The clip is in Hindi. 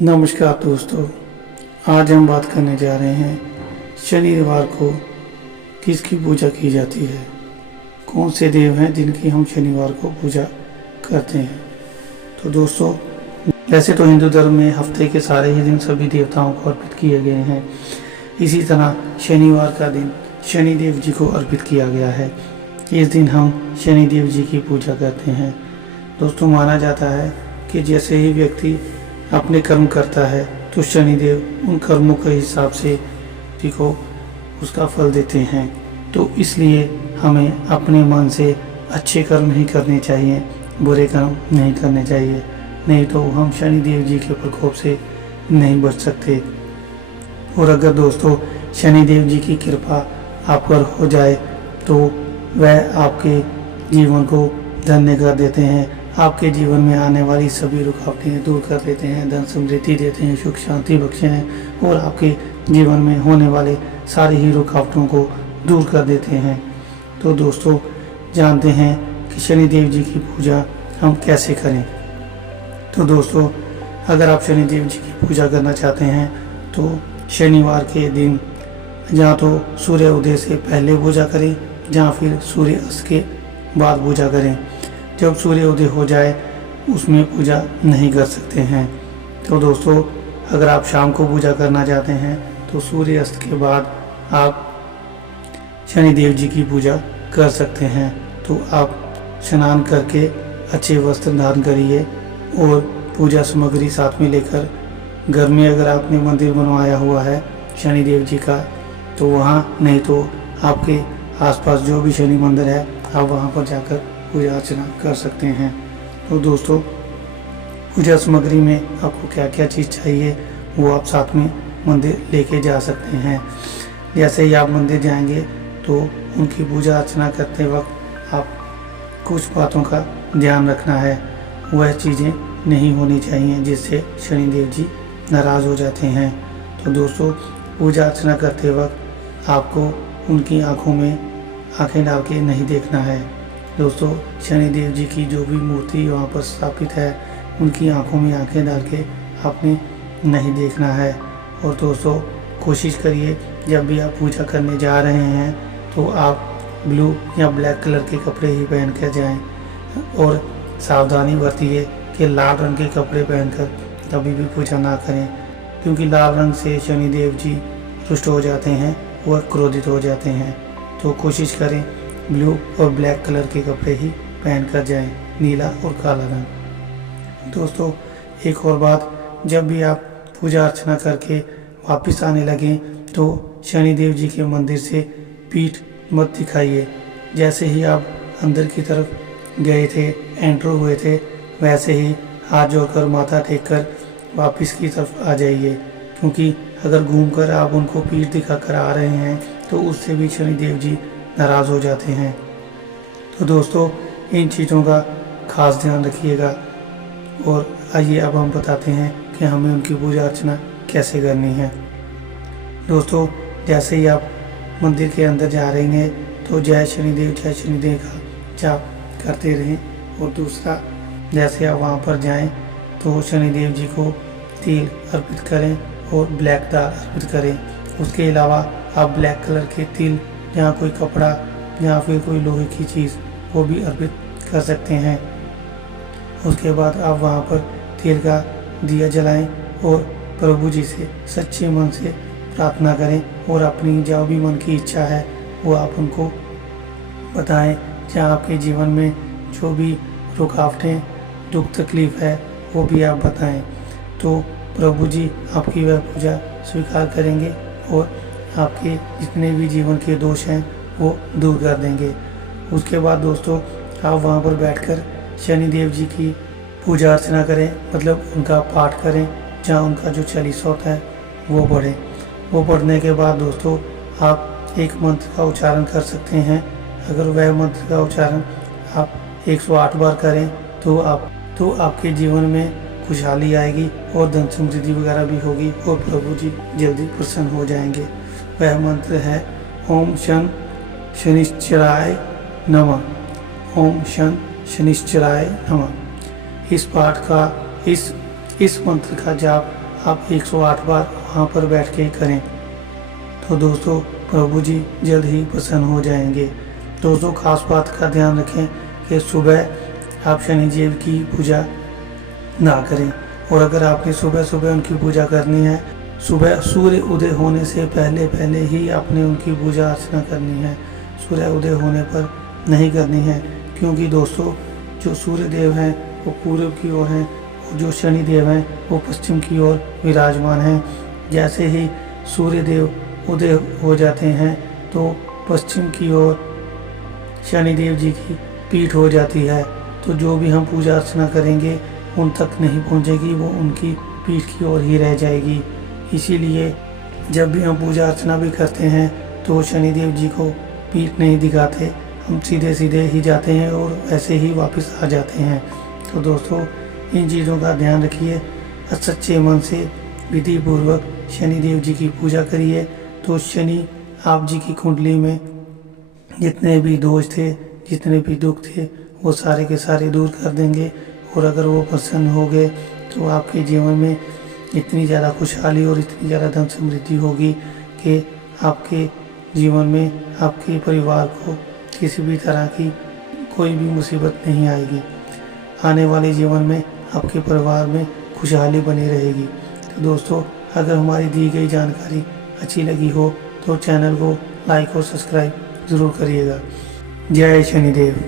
नमस्कार दोस्तों, आज हम बात करने जा रहे हैं शनिवार को किसकी पूजा की जाती है। कौन से देव हैं जिनकी हम शनिवार को पूजा करते हैं। तो दोस्तों, वैसे तो हिंदू धर्म में हफ्ते के सारे ही दिन सभी देवताओं को अर्पित किए गए हैं। इसी तरह शनिवार का दिन शनिदेव जी को अर्पित किया गया है। इस दिन हम शनिदेव जी की पूजा करते हैं। दोस्तों, माना जाता है कि जैसे ही व्यक्ति अपने कर्म करता है तो शनिदेव उन कर्मों के हिसाब से व्यक्ति को उसका फल देते हैं। तो इसलिए हमें अपने मन से अच्छे कर्म ही करने चाहिए, बुरे कर्म नहीं करने चाहिए, नहीं तो हम शनिदेव जी के प्रकोप से नहीं बच सकते। और अगर दोस्तों शनिदेव जी की कृपा आप पर हो जाए तो वह आपके जीवन को धन्य कर देते हैं, आपके जीवन में आने वाली सभी रुकावटें दूर कर देते हैं, धन समृद्धि देते हैं, सुख शांति बख्शे हैं और आपके जीवन में होने वाले सारी ही रुकावटों को दूर कर देते हैं। तो दोस्तों, जानते हैं कि शनिदेव जी की पूजा हम कैसे करें। तो दोस्तों, अगर आप शनिदेव जी की पूजा करना चाहते हैं तो शनिवार के दिन या तो सूर्य उदय से पहले पूजा करें या फिर सूर्य अस्त के बाद पूजा करें। जब सूर्य उदय हो जाए उसमें पूजा नहीं कर सकते हैं। तो दोस्तों, अगर आप शाम को पूजा करना चाहते हैं तो सूर्य अस्त के बाद आप शनिदेव जी की पूजा कर सकते हैं। तो आप स्नान करके अच्छे वस्त्र धारण करिए और पूजा सामग्री साथ में लेकर घर में अगर आपने मंदिर बनवाया हुआ है शनिदेव जी का तो वहाँ, नहीं तो आपके आसपास जो भी शनि मंदिर है आप वहाँ पर जाकर पूजा अर्चना कर सकते हैं। तो दोस्तों, पूजा सामग्री में आपको क्या क्या चीज़ चाहिए वो आप साथ में मंदिर लेके जा सकते हैं। जैसे ही आप मंदिर जाएंगे तो उनकी पूजा अर्चना करते वक्त आप कुछ बातों का ध्यान रखना है। वह चीज़ें नहीं होनी चाहिए जिससे शनिदेव जी नाराज़ हो जाते हैं। तो दोस्तों, पूजा अर्चना करते वक्त आपको उनकी आँखों में आंखें डाल के नहीं देखना है। दोस्तों, शनिदेव जी की जो भी मूर्ति वहाँ पर स्थापित है उनकी आंखों में आंखें डाल के आपने नहीं देखना है। और दोस्तों, कोशिश करिए जब भी आप पूजा करने जा रहे हैं तो आप ब्लू या ब्लैक कलर के कपड़े ही पहन कर जाएं और सावधानी बरतिए कि लाल रंग के कपड़े पहनकर कभी भी पूजा ना करें, क्योंकि लाल रंग से शनिदेव जी रुष्ट हो जाते हैं, वह क्रोधित हो जाते हैं। तो कोशिश करें ब्लू और ब्लैक कलर के कपड़े ही पहन कर जाएं, नीला और काला रंग। दोस्तों, एक और बात, जब भी आप पूजा अर्चना करके वापस आने लगें तो शनिदेव जी के मंदिर से पीठ मत दिखाइए। जैसे ही आप अंदर की तरफ गए थे, एंटर हुए थे, वैसे ही हाथ जोड़कर माथा टेककर वापस की तरफ आ जाइए, क्योंकि अगर घूमकर आप उनको पीठ दिखाकर आ रहे हैं तो उससे भी शनिदेव जी नाराज़ हो जाते हैं। तो दोस्तों, इन चीज़ों का खास ध्यान रखिएगा। और आइए अब हम बताते हैं कि हमें उनकी पूजा अर्चना कैसे करनी है। दोस्तों, जैसे ही आप मंदिर के अंदर जा रहे हैं तो जय शनिदेव का जाप करते रहें। और दूसरा, जैसे आप वहाँ पर जाएं तो शनिदेव जी को तिल अर्पित करें और ब्लैक दाल अर्पित करें। उसके अलावा आप ब्लैक कलर के तिल या कोई कपड़ा या फिर कोई लोहे की चीज़ वो भी अर्पित कर सकते हैं। उसके बाद आप वहाँ पर तेल का दिया जलाएं और प्रभु जी से सच्चे मन से प्रार्थना करें और अपनी जो भी मन की इच्छा है वो आप उनको बताएं। जहाँ आपके जीवन में जो भी रुकावटें, दुख तकलीफ है वो भी आप बताएं। तो प्रभु जी आपकी वह पूजा स्वीकार करेंगे और आपके जितने भी जीवन के दोष हैं वो दूर कर देंगे। उसके बाद दोस्तों, आप वहाँ पर बैठकर शनिदेव जी की पूजा अर्चना करें, मतलब उनका पाठ करें, जहाँ उनका जो चालीसा होता है वो पढ़ें। वो पढ़ने के बाद दोस्तों, आप एक मंत्र का उच्चारण कर सकते हैं। अगर वह मंत्र का उच्चारण आप 108 बार करें तो आपके जीवन में खुशहाली आएगी और धन समृद्धि वगैरह भी होगी और प्रभु जी जल्दी प्रसन्न हो जाएंगे। वह मंत्र है ओम शन शनिश्चराय नमः। ओम शन शनिश्चराय नमः। इस पाठ का इस मंत्र का जाप आप 108 बार वहाँ पर बैठ के करें। तो दोस्तों प्रभु जी जल्द ही प्रसन्न हो जाएंगे। दोस्तों खास बात का ध्यान रखें कि सुबह आप शनि देव की पूजा ना करें, और अगर आपने सुबह सुबह उनकी पूजा करनी है, सुबह सूर्य उदय होने से पहले पहले ही आपने उनकी पूजा अर्चना करनी है। सूर्य उदय होने पर नहीं करनी है, क्योंकि दोस्तों जो सूर्य देव हैं वो पूर्व की ओर हैं और जो शनि देव हैं वो पश्चिम की ओर विराजमान हैं। जैसे ही सूर्य देव उदय हो जाते हैं तो पश्चिम की ओर शनि देव जी की पीठ हो जाती है, तो जो भी हम पूजा अर्चना करेंगे उन तक नहीं पहुंचेगी, वो उनकी पीठ की ओर ही रह जाएगी। इसीलिए जब भी हम पूजा अर्चना भी करते हैं तो शनिदेव जी को पीठ नहीं दिखाते, हम सीधे सीधे ही जाते हैं और ऐसे ही वापस आ जाते हैं। तो दोस्तों इन चीज़ों का ध्यान रखिए, सच्चे मन से विधि पूर्वक शनिदेव जी की पूजा करिए, तो शनि आप जी की कुंडली में जितने भी दोष थे, जितने भी दुख थे, वो सारे के सारे दूर कर देंगे। और अगर वो प्रसन्न हो गए तो आपके जीवन में इतनी ज़्यादा खुशहाली और इतनी ज़्यादा धन समृद्धि होगी कि आपके जीवन में आपके परिवार को किसी भी तरह की कोई भी मुसीबत नहीं आएगी। आने वाले जीवन में आपके परिवार में खुशहाली बनी रहेगी। तो दोस्तों अगर हमारी दी गई जानकारी अच्छी लगी हो तो चैनल को लाइक और सब्सक्राइब ज़रूर करिएगा। जय शनिदेव।